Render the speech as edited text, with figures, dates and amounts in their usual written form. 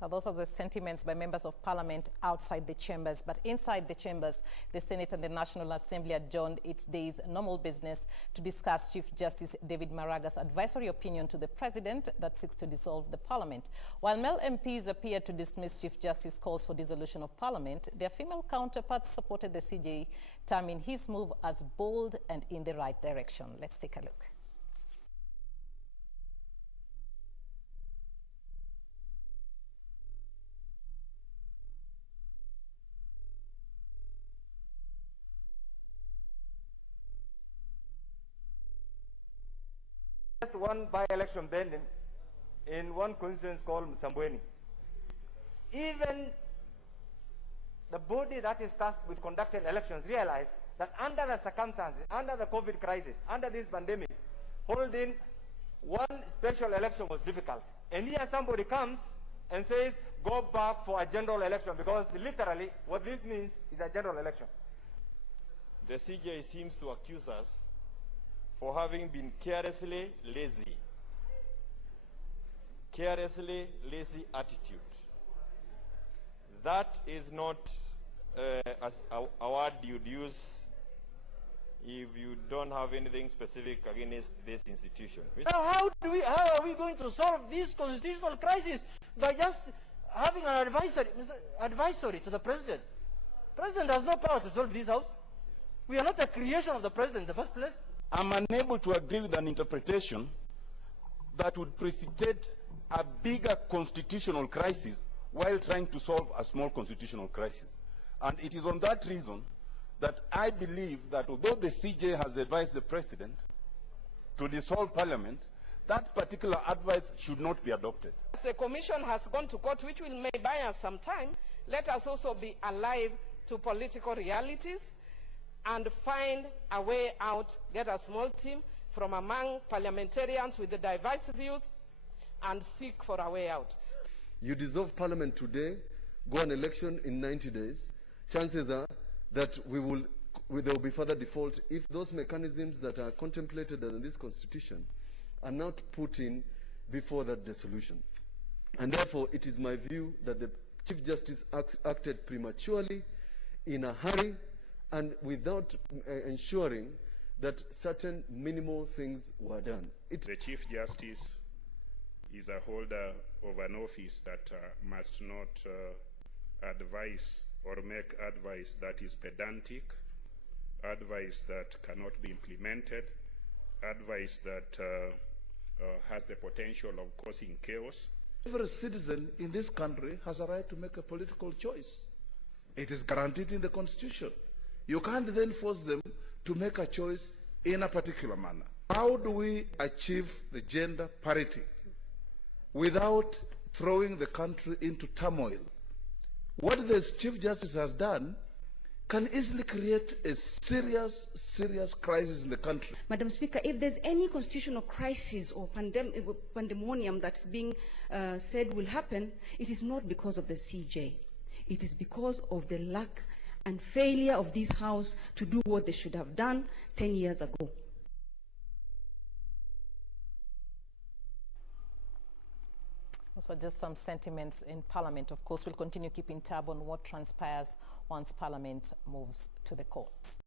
Now, those are the sentiments by members of parliament outside the chambers. But inside the chambers, the Senate and the National Assembly adjourned its day's normal business to discuss Chief Justice David Maraga's advisory opinion to the president that seeks to dissolve the parliament. While male MPs appeared to dismiss Chief Justice's calls for dissolution of parliament, their female counterparts supported the CJ, terming his move as bold and in the right direction. Let's take a look. Just one by-election pending in one constituency called Msambweni. Even the body that is tasked with conducting elections realized that under the circumstances, under the COVID crisis, under this pandemic, holding one special election was difficult. And here somebody comes and says, go back for a general election, because literally what this means is a general election. The CJ seems to accuse us for having been carelessly lazy. Carelessly lazy attitude. That is not a word you'd use if you don't have anything specific against this institution. How are we going to solve this constitutional crisis by just having an advisory to the president? The president has no power to solve this house. We are not a creation of the president in the first place. I'm unable to agree with an interpretation that would precipitate a bigger constitutional crisis while trying to solve a small constitutional crisis. And it is on that reason that I believe that although the CJ has advised the president to dissolve parliament, that particular advice should not be adopted. As the commission has gone to court, which may buy us some time, let us also be alive to political realities and find a way out, get a small team from among parliamentarians with the diverse views and seek for a way out. You dissolve parliament today, go an election in 90 days, chances are that there will be further default if those mechanisms that are contemplated in this constitution are not put in before that dissolution. And therefore, it is my view that the Chief Justice acted prematurely, in a hurry, and without ensuring that certain minimal things were done. The Chief Justice is a holder of an office that must not advise or make advice that is pedantic, advice that cannot be implemented, advice that has the potential of causing chaos. Every citizen in this country has a right to make a political choice. It is guaranteed in the Constitution. You can't then force them to make a choice in a particular manner. How do we achieve the gender parity without throwing the country into turmoil? What the Chief Justice has done can easily create a serious crisis in the country. Madam Speaker, if there's any constitutional crisis or pandemonium that's being said will happen, it is not because of the CJ. It is because of the lack and failure of this House to do what they should have done 10 years ago. Also, just some sentiments in Parliament. Of course, we'll continue keeping tab on what transpires once Parliament moves to the courts.